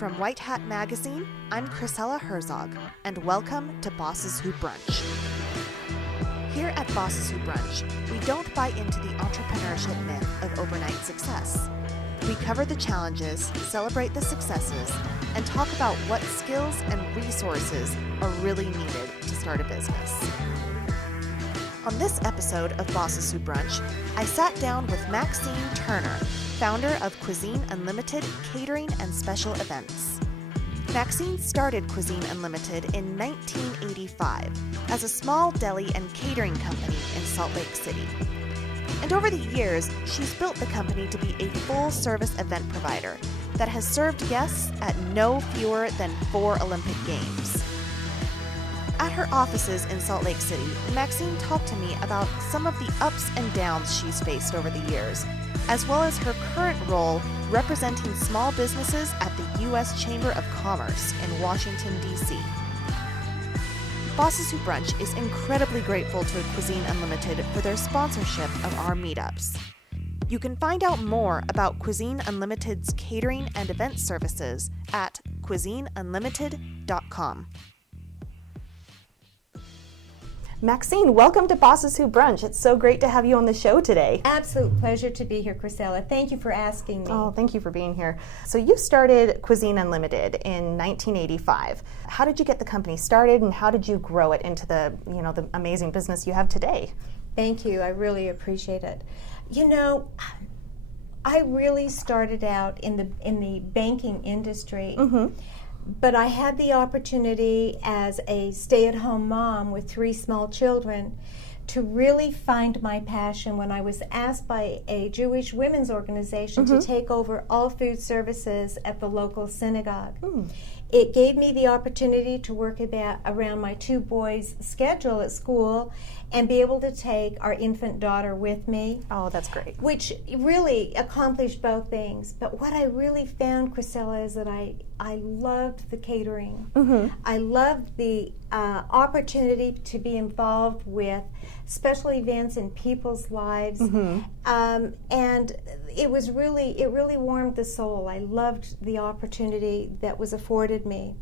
From White Hat Magazine, I'm Chrisella Herzog, and welcome to Bosses Who Brunch. Here at Bosses Who Brunch, we don't buy into the entrepreneurship myth of overnight success. We cover the challenges, celebrate the successes, and talk about what skills and resources are really needed to start a business. On this episode of Bosses Who Brunch, I sat down with Maxine Turner, founder of Cuisine Unlimited Catering and Special Events. Maxine started Cuisine Unlimited in 1985 as a small deli and catering company in Salt Lake City. And over the years, she's built the company to be a full-service event provider that has served guests at no fewer than 4 Olympic Games. At her offices in Salt Lake City, Maxine talked to me about some of the ups and downs she's faced over the years, as well as her current role representing small businesses at the U.S. Chamber of Commerce in Washington, D.C. Bosses Who Brunch is incredibly grateful to Cuisine Unlimited for their sponsorship of our meetups. You can find out more about Cuisine Unlimited's catering and event services at cuisineunlimited.com. Maxine, welcome to Bosses Who Brunch. It's so great to have you on the show today. Absolute pleasure to be here, Chrisella. Thank you for asking me. Oh, thank you for being here. So you started Cuisine Unlimited in 1985. How did you get the company started, and how did you grow it into the amazing business you have today? Thank you. I really appreciate it. You know, I really started out in the banking industry. Mm-hmm. But I had the opportunity as a stay-at-home mom with 3 small children to really find my passion when I was asked by a Jewish women's organization to take over all food services at the local synagogue. It gave me the opportunity to work around my 2 boys' schedule at school and be able to take our infant daughter with me. Oh, that's great. Which really accomplished both things. But what I really found, Chrisella, is that I loved the catering. I loved the opportunity to be involved with special events in people's lives. And it really warmed the soul. I loved the opportunity that was afforded me.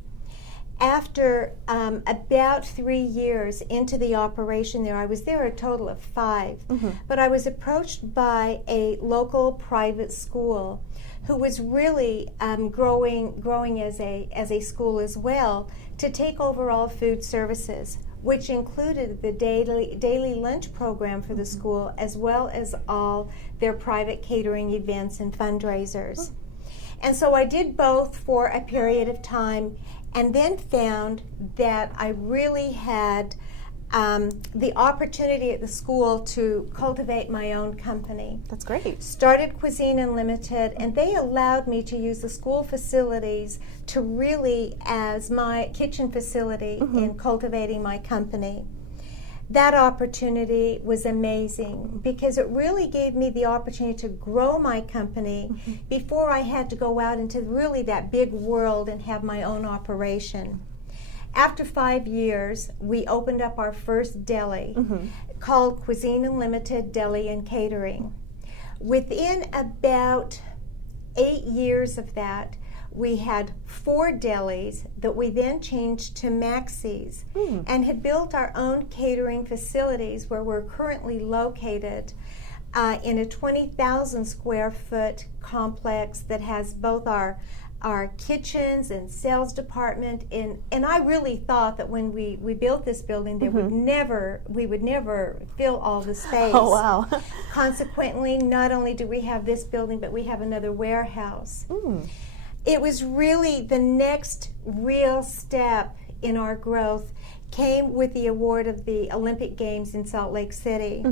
After about 3 years into the operation there, I was there a total of 5, but I was approached by a local private school who was really growing as a school as well, to take over all food services, which included the daily lunch program for the school, as well as all their private catering events and fundraisers. And so I did both for a period of time, and then found that I really had the opportunity at the school to cultivate my own company. That's great. Started Cuisine Unlimited, and they allowed me to use the school facilities to really as my kitchen facility in cultivating my company. That opportunity was amazing because it really gave me the opportunity to grow my company before I had to go out into really that big world and have my own operation. After 5 years, we opened up our first deli called Cuisine Unlimited Deli and Catering. Within about 8 years of that, we had 4 delis that we then changed to Maxie's and had built our own catering facilities where we're currently located in a 20,000 square foot complex that has both our kitchens and sales department and I really thought that when we built this building we would never fill all the space. Oh, wow. Consequently, not only do we have this building, but we have another warehouse. It was really the next real step in our growth came with the award of the Olympic Games in Salt Lake City.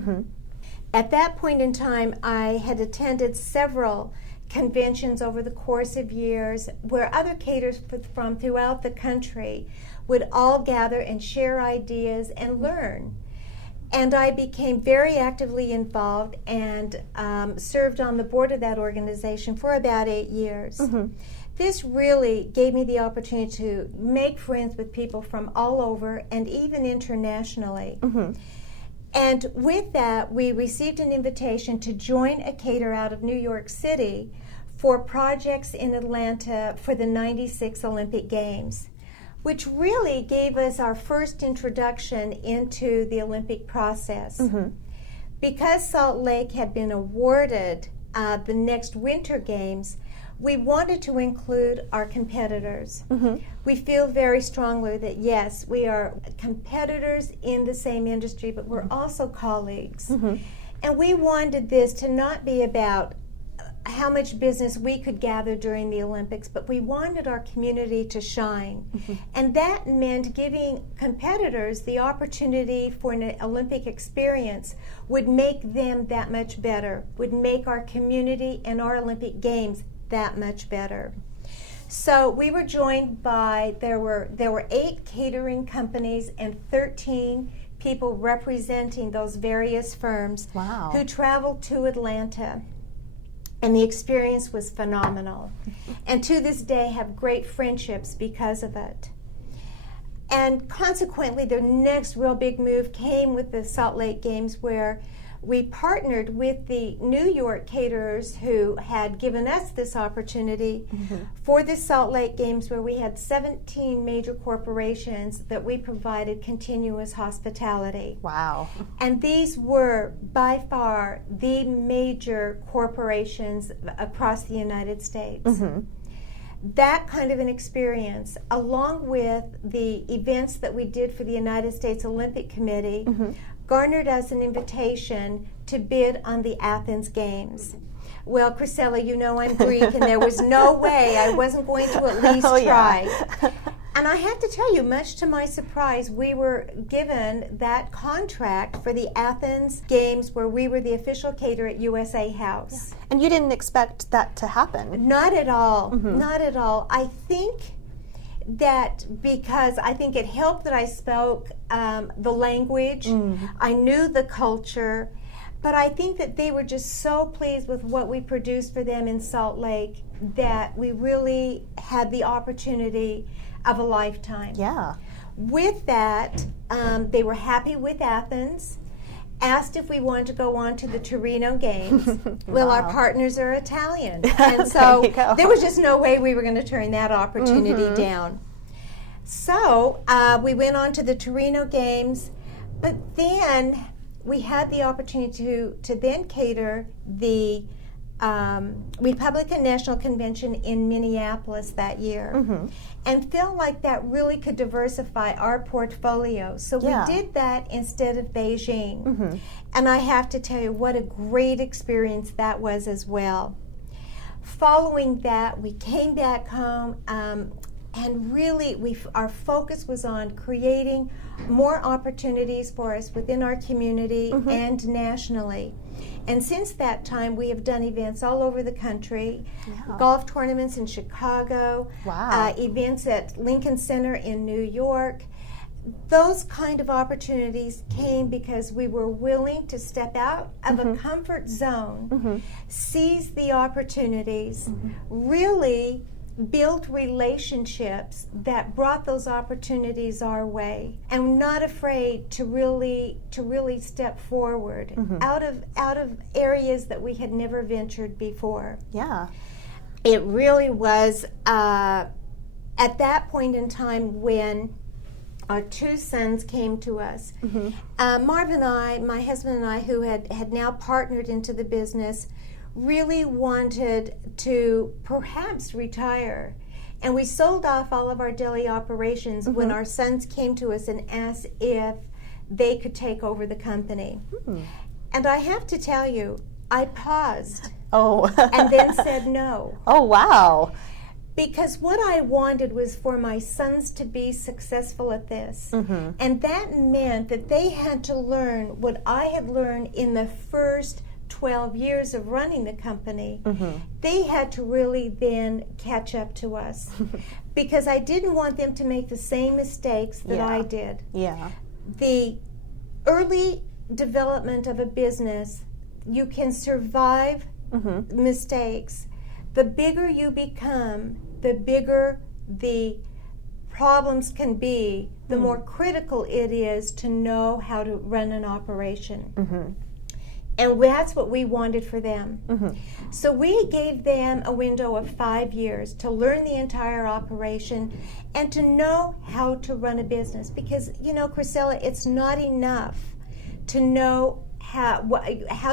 At that point in time, I had attended several conventions over the course of years where other caterers from throughout the country would all gather and share ideas and learn. And I became very actively involved and served on the board of that organization for about 8 years. This really gave me the opportunity to make friends with people from all over and even internationally. And with that, we received an invitation to join a caterer out of New York City for projects in Atlanta for the 96 Olympic Games, which really gave us our first introduction into the Olympic process. Because Salt Lake had been awarded the next Winter Games, we wanted to include our competitors. We feel very strongly that, yes, we are competitors in the same industry, but we're also colleagues. And we wanted this to not be about how much business we could gather during the Olympics, but we wanted our community to shine. And that meant giving competitors the opportunity for an Olympic experience would make them that much better, would make our community and our Olympic Games that much better. So we were joined by, there were 8 catering companies and 13 people representing those various firms who traveled to Atlanta. And the experience was phenomenal. And to this day have great friendships because of it. And consequently, the next real big move came with the Salt Lake Games, where we partnered with the New York caterers who had given us this opportunity for the Salt Lake Games, where we had 17 major corporations that we provided continuous hospitality. Wow. And these were by far the major corporations across the United States. That kind of an experience, along with the events that we did for the United States Olympic Committee, garnered us an invitation to bid on the Athens Games. Well, Chrisella, you know I'm Greek, and there was no way I wasn't going to at least try. And I have to tell you, much to my surprise, we were given that contract for the Athens Games, where we were the official caterer at USA House. And you didn't expect that to happen? Not at all. Not at all. I think that because I think it helped that I spoke the language, I knew the culture, but I think that they were just so pleased with what we produced for them in Salt Lake that we really had the opportunity of a lifetime. Yeah. With that, they were happy with Athens, asked if we wanted to go on to the Torino Games. Well, our partners are Italian, and so there was just no way we were going to turn that opportunity down. So we went on to the Torino Games, but then we had the opportunity to then cater the Republican National Convention in Minneapolis that year, and felt like that really could diversify our portfolio. So we did that instead of Beijing. And I have to tell you what a great experience that was as well. Following that, we came back home, and really our focus was on creating more opportunities for us within our community and nationally. And since that time, we have done events all over the country, golf tournaments in Chicago, events at Lincoln Center in New York. Those kind of opportunities came because we were willing to step out of a comfort zone, seize the opportunities, really build relationships that brought those opportunities our way, and not afraid to really step forward out of areas that we had never ventured before. Yeah. It really was at that point in time when our 2 sons came to us. Marv and I, my husband and I, who had now partnered into the business, really wanted to perhaps retire. And we sold off all of our deli operations when our sons came to us and asked if they could take over the company. And I have to tell you, I paused and then said no. Oh, wow. Because what I wanted was for my sons to be successful at this. And that meant that they had to learn what I had learned in the first 12 years of running the company. They had to really then catch up to us because I didn't want them to make the same mistakes that I did. The early development of a business, you can survive mistakes. The bigger you become, the bigger the problems can be, the more critical it is to know how to run an operation. And that's what we wanted for them. So we gave them a window of 5 years to learn the entire operation and to know how to run a business. Because, you know, Priscilla, it's not enough to know how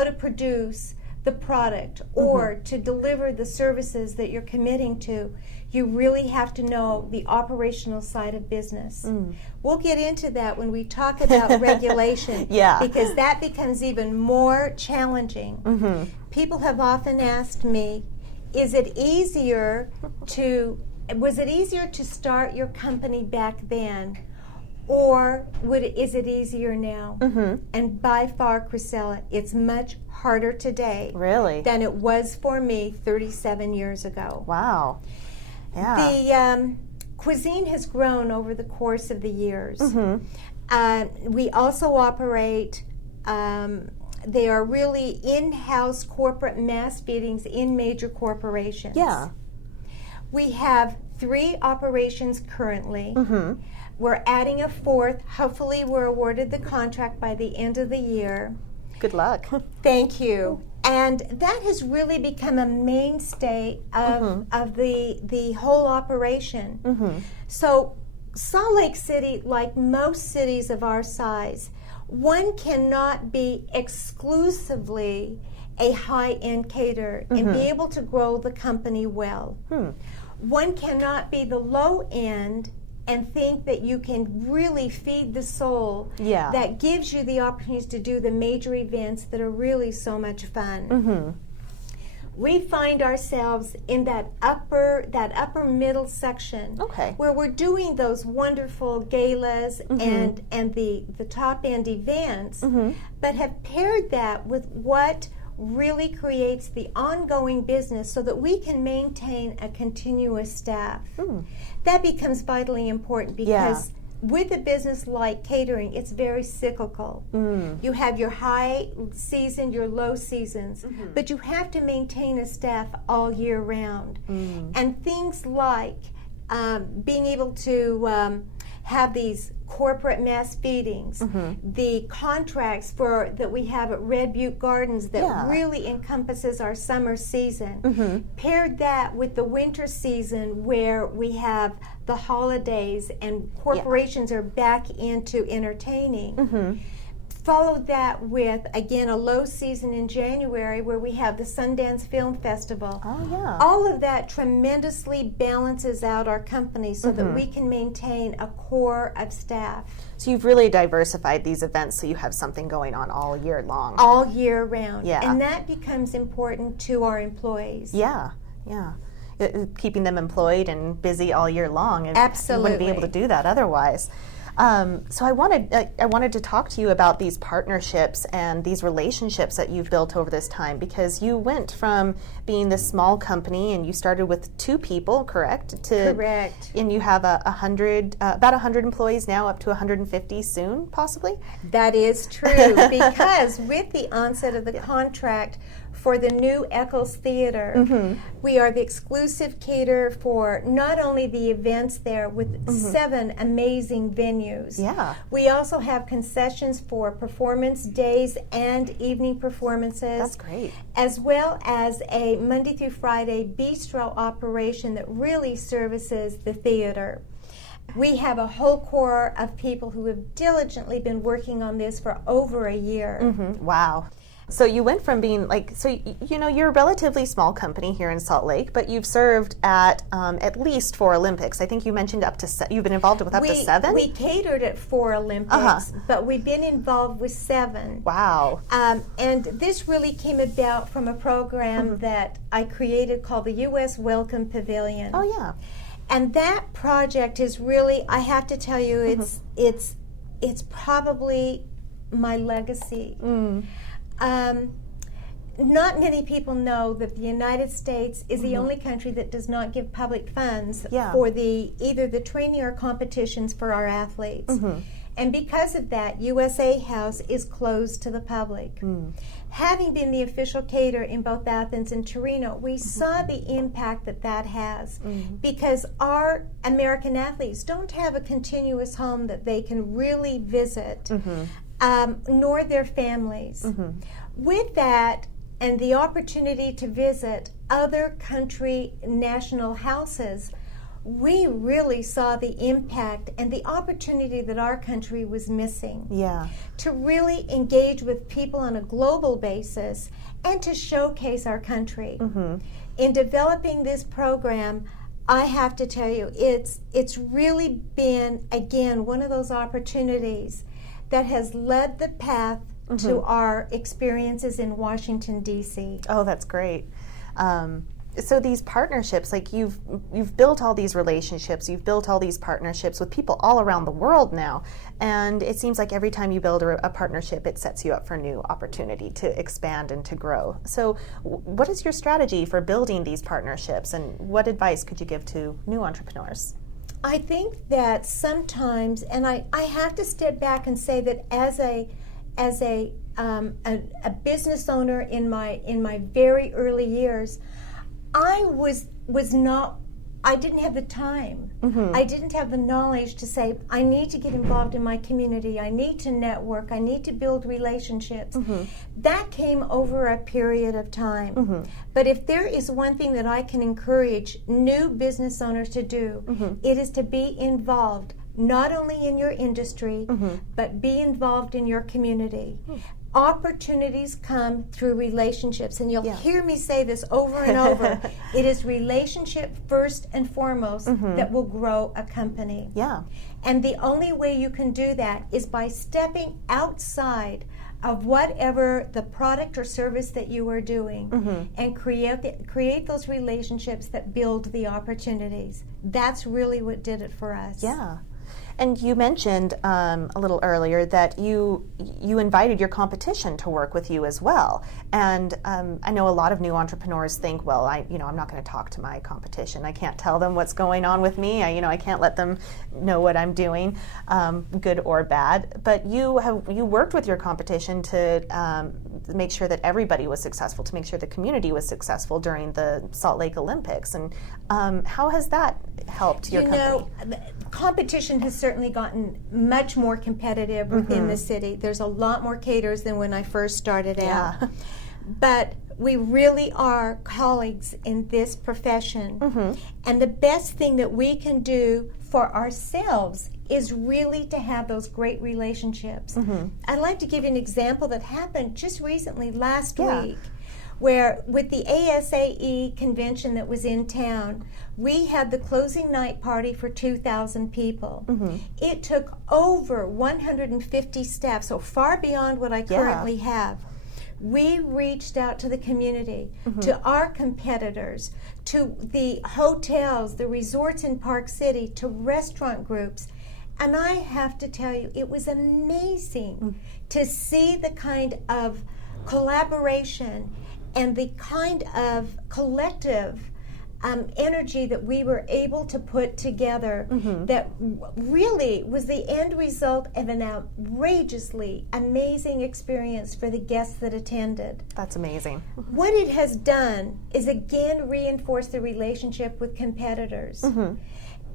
to produce the product or to deliver the services that you're committing to. You really have to know the operational side of business. We'll get into that when we talk about regulation, because that becomes even more challenging. People have often asked me, was it easier to start your company back then, or is it easier now? And by far, Priscilla, it's much harder today than it was for me 37 years ago. Wow. Yeah. The Cuisine has grown over the course of the years. We also operate, they are really in-house corporate mass feedings in major corporations. Yeah. We have 3 operations currently. We're adding a 4th. Hopefully we're awarded the contract by the end of the year. Good luck. Thank you. And that has really become a mainstay of the whole operation. So Salt Lake City, like most cities of our size, one cannot be exclusively a high-end caterer and be able to grow the company well. One cannot be the low end and think that you can really feed the soul that gives you the opportunities to do the major events that are really so much fun. We find ourselves in that upper middle section where we're doing those wonderful galas and the top end events, but have paired that with what really creates the ongoing business so that we can maintain a continuous staff. That becomes vitally important because with a business like catering, it's very cyclical. You have your high season, your low seasons, but you have to maintain a staff all year round. And things like being able to have these corporate mass feedings, the contracts that we have at Red Butte Gardens that really encompasses our summer season, paired that with the winter season where we have the holidays and corporations are back into entertaining. Follow that with, again, a low season in January where we have the Sundance Film Festival. All of that tremendously balances out our company so that we can maintain a core of staff. So you've really diversified these events so you have something going on all year long. All year round. And that becomes important to our employees. Keeping them employed and busy all year long. And Absolutely. You wouldn't be able to do that otherwise. So I wanted to talk to you about these partnerships and these relationships that you've built over this time, because you went from being this small company and you started with 2 people, correct? Correct. And you have about 100 employees now, up to 150 soon, possibly? That is true, because with the onset of the contract for the new Eccles Theater, we are the exclusive caterer for not only the events there with 7 amazing venues. We also have concessions for performance days and evening performances. That's great. As well as a Monday through Friday bistro operation that really services the theater. We have a whole core of people who have diligently been working on this for over a year. Wow. So you went from being you're a relatively small company here in Salt Lake, but you've served at least 4 Olympics. I think you mentioned you've been involved with up to 7? We catered at 4 Olympics, but we've been involved with 7. Wow. And this really came about from a program that I created called the U.S. Welcome Pavilion. And that project is really, I have to tell you, it's probably my legacy. Not many people know that the United States is the only country that does not give public funds for either the training or competitions for our athletes. And because of that, USA House is closed to the public. Having been the official caterer in both Athens and Torino, we saw the impact that has, because our American athletes don't have a continuous home that they can really visit nor their families. With that, and the opportunity to visit other country national houses, we really saw the impact and the opportunity that our country was missing. Yeah. To really engage with people on a global basis and to showcase our country. In developing this program, I have to tell you, it's really been, again, one of those opportunities that has led the path to our experiences in Washington, D.C. Oh, that's great. So these partnerships, like you've built all these relationships, you've built all these partnerships with people all around the world now, and it seems like every time you build a partnership, it sets you up for new opportunity to expand and to grow. So what is your strategy for building these partnerships, and what advice could you give to new entrepreneurs? I think that sometimes, and I have to step back and say that as a business owner in my very early years, I didn't have the time. I didn't have the knowledge to say, I need to get involved in my community. I need to network. I need to build relationships. That came over a period of time. But if there is one thing that I can encourage new business owners to do, it is to be involved, not only in your industry, but be involved in your community. Opportunities come through relationships, and you'll hear me say this over and over. It is relationship first and foremost that will grow a company. And the only way you can do that is by stepping outside of whatever the product or service that you are doing and create those relationships that build the opportunities. That's really what did it for us. Yeah. And you mentioned a little earlier that you invited your competition to work with you as well. And I know a lot of new entrepreneurs think, well, I'm not going to talk to my competition. I can't tell them what's going on with me. I can't let them know what I'm doing, good or bad. But you worked with your competition to make sure that everybody was successful, to make sure the community was successful during the Salt Lake Olympics. And how has that helped your company? Competition has certainly gotten much more competitive within the city. There's a lot more caterers than when I first started out. But we really are colleagues in this profession. And the best thing that we can do for ourselves is really to have those great relationships. I'd like to give you an example that happened just recently, last week, where with the ASAE convention that was in town, we had the closing night party for 2,000 people. It took over 150 staff, so far beyond what I currently have. We reached out to the community, to our competitors, to the hotels, the resorts in Park City, to restaurant groups. And I have to tell you, it was amazing to see the kind of collaboration and the kind of collective energy that we were able to put together that really was the end result of an outrageously amazing experience for the guests that attended. That's amazing. What it has done is again reinforce the relationship with competitors.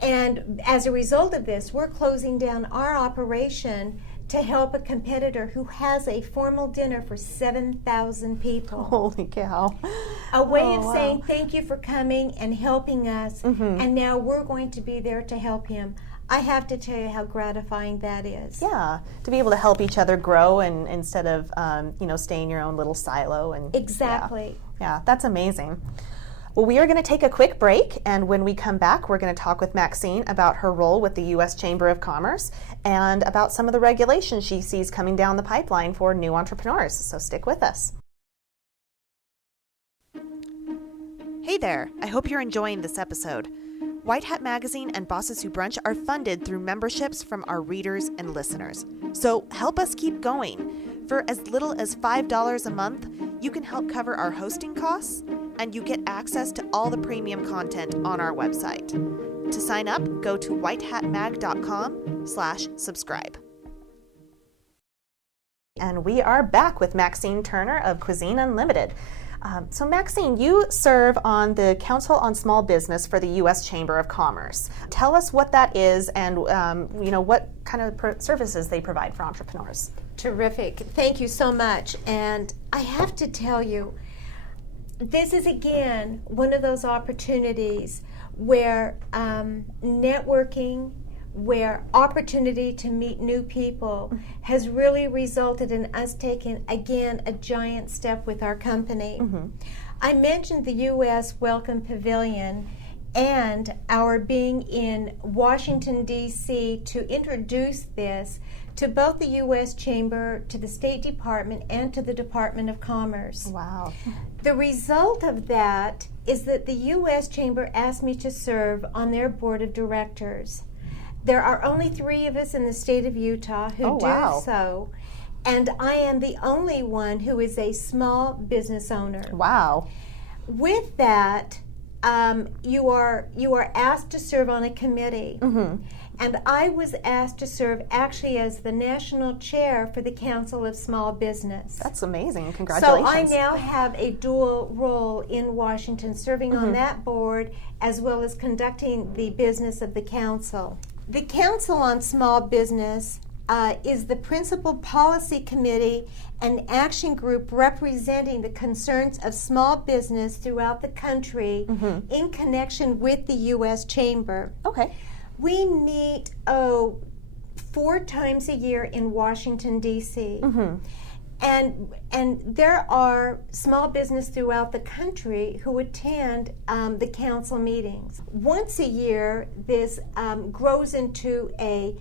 And as a result of this, we're closing down our operation to help a competitor who has a formal dinner for 7,000 people. Holy cow. A way of saying thank you for coming and helping us, and now we're going to be there to help him. I have to tell you how gratifying that is. Yeah, to be able to help each other grow and instead of stay in your own little silo. And exactly. Yeah, that's amazing. Well, we are going to take a quick break, and when we come back, we're going to talk with Maxine about her role with the U.S. Chamber of Commerce and about some of the regulations she sees coming down the pipeline for new entrepreneurs. So stick with us. Hey there, I hope you're enjoying this episode. White Hat Magazine and Bosses Who Brunch are funded through memberships from our readers and listeners. So help us keep going. For as little as $5 a month, you can help cover our hosting costs, and you get access to all the premium content on our website. To sign up, go to whitehatmag.com/subscribe. And we are back with Maxine Turner of Cuisine Unlimited. So Maxine, you serve on the Council on Small Business for the U.S. Chamber of Commerce. Tell us what that is and what kind of services they provide for entrepreneurs. Terrific. Thank you so much. And I have to tell you, this is again one of those opportunities where networking, where opportunity to meet new people has really resulted in us taking, again, a giant step with our company. I mentioned the U.S. Welcome Pavilion and our being in Washington, D.C. to introduce this to both the U.S. Chamber, to the State Department, and to the Department of Commerce. Wow. The result of that is that the U.S. Chamber asked me to serve on their board of directors. There are only 3 of us in the state of Utah who do so, and I am the only one who is a small business owner. Wow. With that, you are asked to serve on a committee. And I was asked to serve actually as the national chair for the Council of Small Business. That's amazing. Congratulations. So I now have a dual role in Washington, serving on that board as well as conducting the business of the council. The Council on Small Business is the principal policy committee and action group representing the concerns of small business throughout the country in connection with the U.S. Chamber. Okay. We meet 4 times a year in Washington, D.C. And there are small business throughout the country who attend the council meetings. Once a year, this grows into an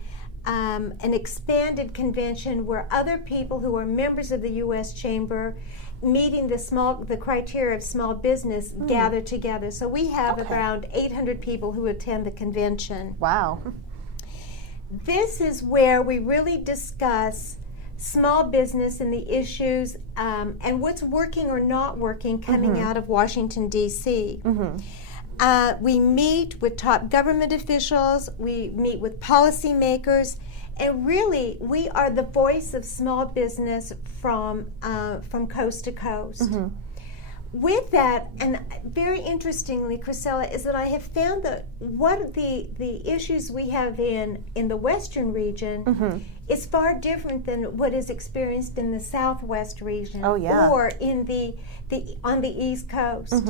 expanded convention where other people who are members of the U.S. Chamber meeting the criteria of small business gather together. So we have around 800 people who attend the convention. Wow. This is where we really discuss small business and the issues and what's working or not working coming out of Washington, D.C. We meet with top government officials, we meet with policymakers, and really we are the voice of small business from coast to coast. With that, and very interestingly, Chrisella, is that I have found that one of the issues we have in the Western region is far different than what is experienced in the Southwest region or in on the East Coast.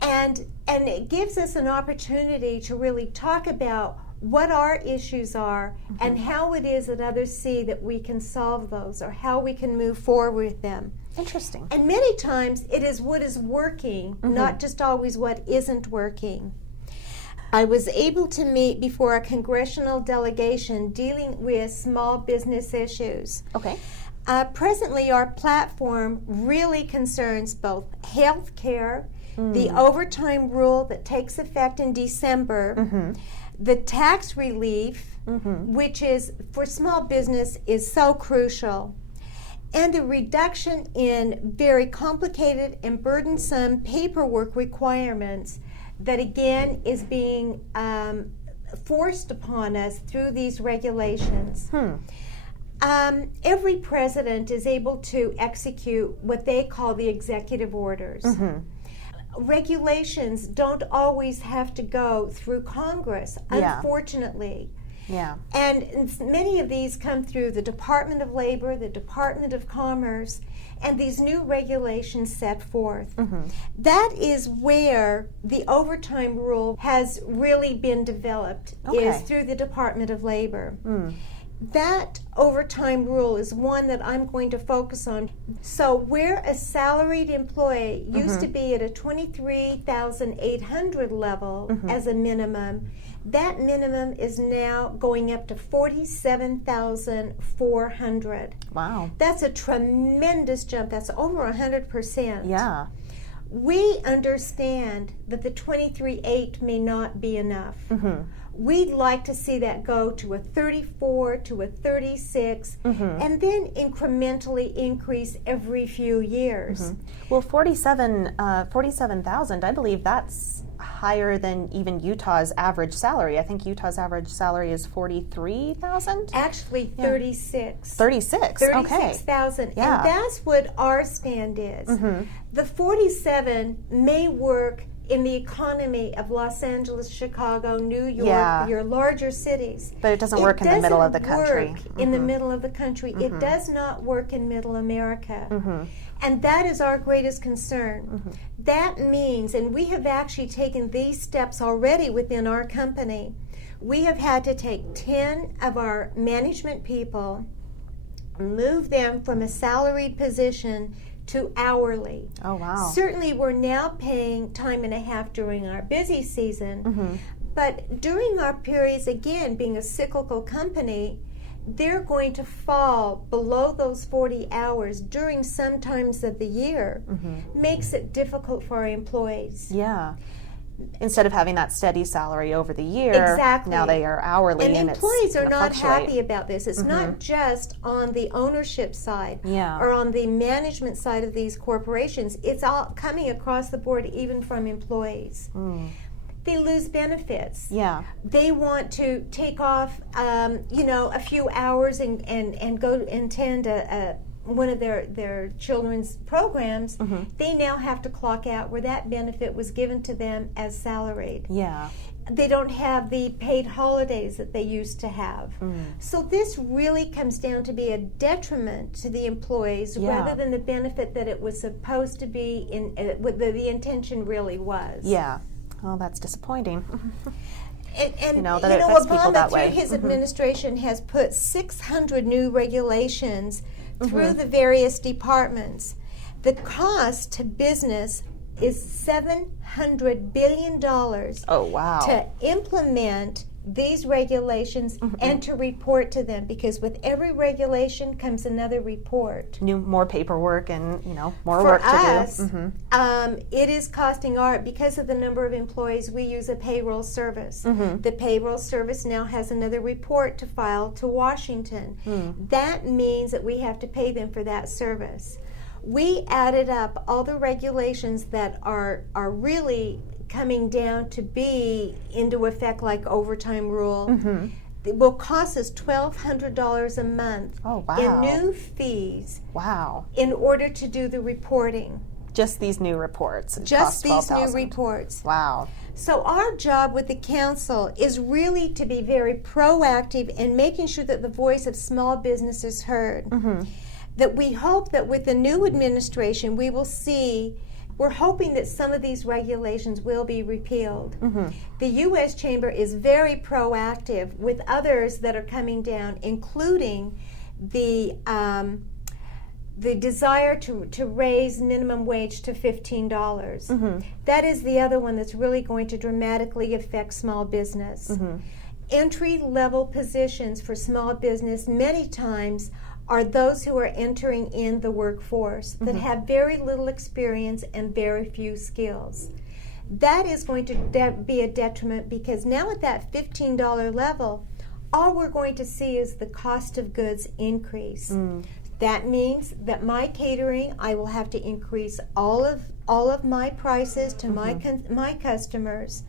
And it gives us an opportunity to really talk about what our issues are and how it is that others see that we can solve those or how we can move forward with them. Interesting. And many times it is what is working, not just always what isn't working. I was able to meet before a congressional delegation dealing with small business issues. Okay. Presently, our platform really concerns both health care, the overtime rule that takes effect in December, the tax relief, which is for small business is so crucial, and the reduction in very complicated and burdensome paperwork requirements that again is being forced upon us through these regulations. Every president is able to execute what they call the executive orders. Regulations don't always have to go through Congress, unfortunately. And many of these come through the Department of Labor, the Department of Commerce, and these new regulations set forth. That is where the overtime rule has really been developed, is through the Department of Labor. That overtime rule is one that I'm going to focus on. So where a salaried employee used to be at a $23,800 level as a minimum, that minimum is now going up to $47,400. Wow. That's a tremendous jump. That's over 100%. Yeah. We understand that the 23.8 may not be enough. We'd like to see that go to a 34, to a 36, and then incrementally increase every few years. Well, 47,000, I believe that's higher than even Utah's average salary. I think Utah's average salary is 43,000? Actually, 36. 36, okay. 36,000. Yeah. And that's what our stand is. The 47 may work in the economy of Los Angeles, Chicago, New York, Yeah. your larger cities. But it doesn't work in the middle of the country. It doesn't work in the middle of the country. It does not work in Middle America. And that is our greatest concern. That means, and we have actually taken these steps already within our company, we have had to take 10 of our management people, move them from a salaried position to hourly. Oh, wow. Certainly we're now paying time and a half during our busy season, but during our periods, again, being a cyclical company, they're going to fall below those 40 hours during some times of the year. Makes it difficult for our employees. Yeah. Instead of having that steady salary over the year, Exactly. now they are hourly, and employees are gonna not fluctuate. happy about this. It's not just on the ownership side Yeah. or on the management side of these corporations. It's all coming across the board, even from employees. They lose benefits. Yeah. They want to take off, a few hours and go attend one of their children's programs. They now have to clock out where that benefit was given to them as salaried. Yeah. They don't have the paid holidays that they used to have. So this really comes down to be a detriment to the employees rather than the benefit that it was supposed to be, what the intention really was. Yeah. Oh, that's disappointing. And that it affects people Obama, that through way. his administration, has put 600 new regulations through the various departments. The cost to business is $700 billion Oh, wow. to implement these regulations and to report to them, because with every regulation comes another report. More paperwork and, more For work us, to do. it is costing because of the number of employees, we use a payroll service. The payroll service now has another report to file to Washington. That means that we have to pay them for that service. We added up all the regulations that are really coming down to be into effect, like overtime rule. It will cost us $1,200 a month in new fees in order to do the reporting. Just these new reports. Just these new reports. Wow. So our job with the council is really to be very proactive in making sure that the voice of small business is heard. That we hope that with the new administration we will see, we're hoping that some of these regulations will be repealed. The U.S. Chamber is very proactive with others that are coming down, including the desire to raise minimum wage to $15. That is the other one that's really going to dramatically affect small business. Entry-level positions for small business many times are those who are entering in the workforce that have very little experience and very few skills. That is going to be a detriment, because now at that $15 level, all we're going to see is the cost of goods increase. That means that my catering, I will have to increase all of my prices to my customers,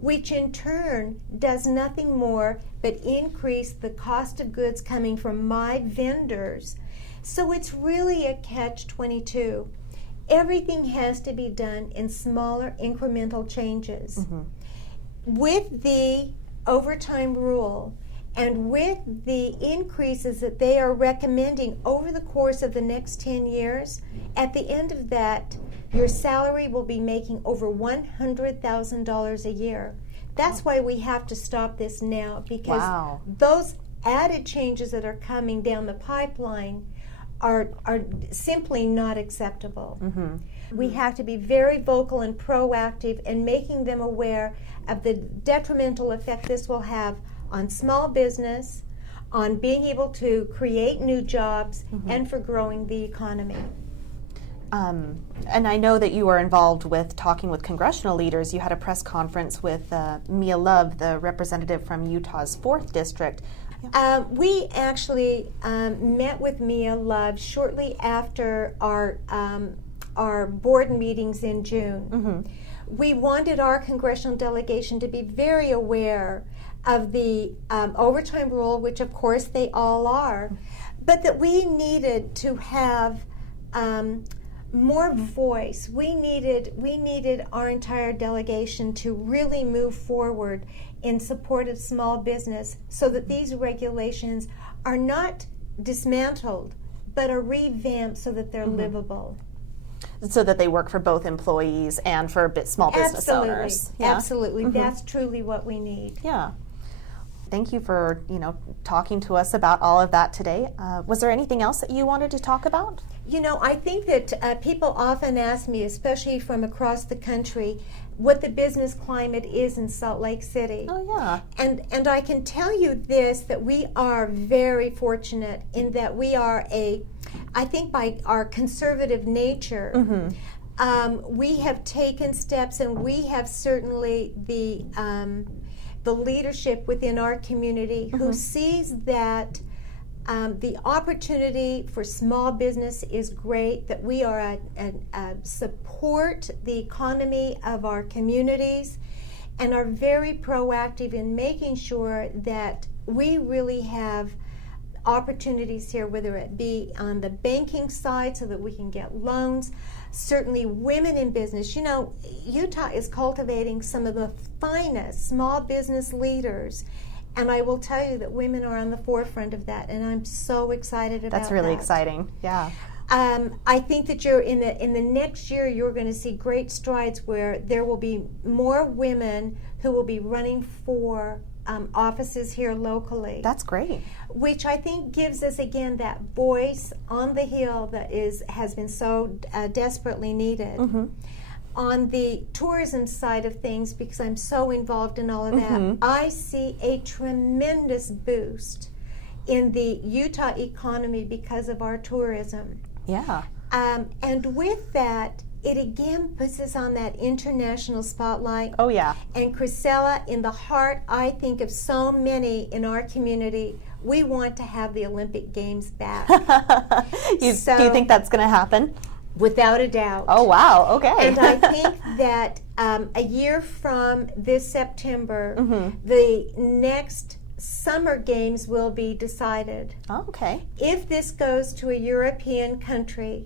which in turn does nothing more but increase the cost of goods coming from my vendors. So it's really a catch-22. Everything has to be done in smaller incremental changes. With the overtime rule and with the increases that they are recommending over the course of the next 10 years, at the end of that, your salary will be making over $100,000 a year. That's why we have to stop this now, because those added changes that are coming down the pipeline are simply not acceptable. We have to be very vocal and proactive in making them aware of the detrimental effect this will have on small business, on being able to create new jobs, and for growing the economy. And I know that you were involved with talking with congressional leaders. You had a press conference with Mia Love, the representative from Utah's 4th District. We actually met with Mia Love shortly after our board meetings in June. We wanted our congressional delegation to be very aware of the overtime rule, which of course they all are, but that we needed to have more voice. We needed our entire delegation to really move forward in support of small business so that these regulations are not dismantled but are revamped so that they're livable. So that they work for both employees and for small business owners. Yeah. Absolutely. That's truly what we need. Yeah. Thank you for, talking to us about all of that today. Was there anything else that you wanted to talk about? I think that people often ask me, especially from across the country, what the business climate is in Salt Lake City. Oh, yeah. And I can tell you this, that we are very fortunate in that we are I think by our conservative nature, we have taken steps, and we have certainly the leadership within our community who sees that the opportunity for small business is great, that we are support the economy of our communities, and are very proactive in making sure that we really have opportunities here, whether it be on the banking side so that we can get loans. Certainly women in business. Utah is cultivating some of the finest small business leaders, and I will tell you that women are on the forefront of that, and I'm so excited about that. That's really exciting. Yeah. I think that you're in the next year you're going to see great strides where there will be more women who will be running for offices here locally. That's great. Which I think gives us again that voice on the Hill that has been so desperately needed. On the tourism side of things, because I'm so involved in all of that, I see a tremendous boost in the Utah economy because of our tourism. Yeah. And with that, it again puts us on that international spotlight. Oh, yeah. And Chrisella, in the heart, I think, of so many in our community, we want to have the Olympic Games back. Do you think that's going to happen? Without a doubt. Oh, wow. Okay. And I think that a year from this September, the next Summer Games will be decided. Oh, okay. If this goes to a European country,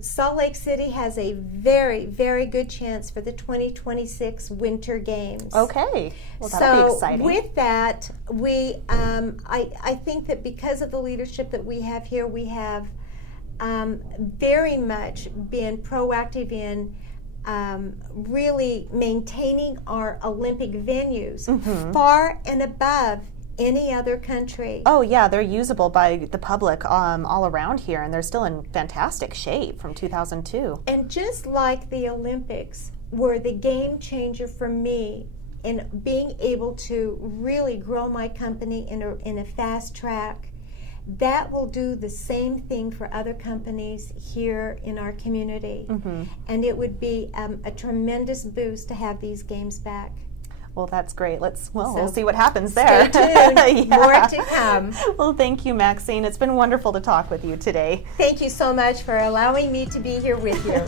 Salt Lake City has a very, very good chance for the 2026 Winter Games. Okay. Well, that'll be exciting. With that, I think that because of the leadership that we have here, we have very much been proactive in really maintaining our Olympic venues far and above any other country. Oh, yeah, they're usable by the public all around here, and they're still in fantastic shape from 2002. And just like the Olympics were the game changer for me in being able to really grow my company in a fast track, that will do the same thing for other companies here in our community. And it would be a tremendous boost to have these games back. Well, that's great. We'll see what happens there. Stay tuned. More to come. Well, thank you, Maxine. It's been wonderful to talk with you today. Thank you so much for allowing me to be here with you.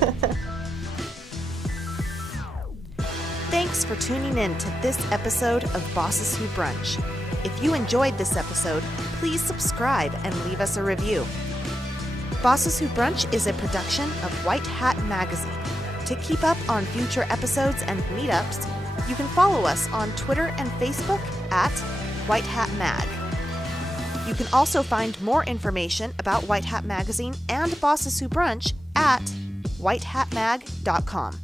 Thanks for tuning in to this episode of Bosses Who Brunch. If you enjoyed this episode, please subscribe and leave us a review. Bosses Who Brunch is a production of White Hat Magazine. To keep up on future episodes and meetups, you can follow us on Twitter and Facebook at White Hat Mag. You can also find more information about White Hat Magazine and Bosses Who Brunch at whitehatmag.com.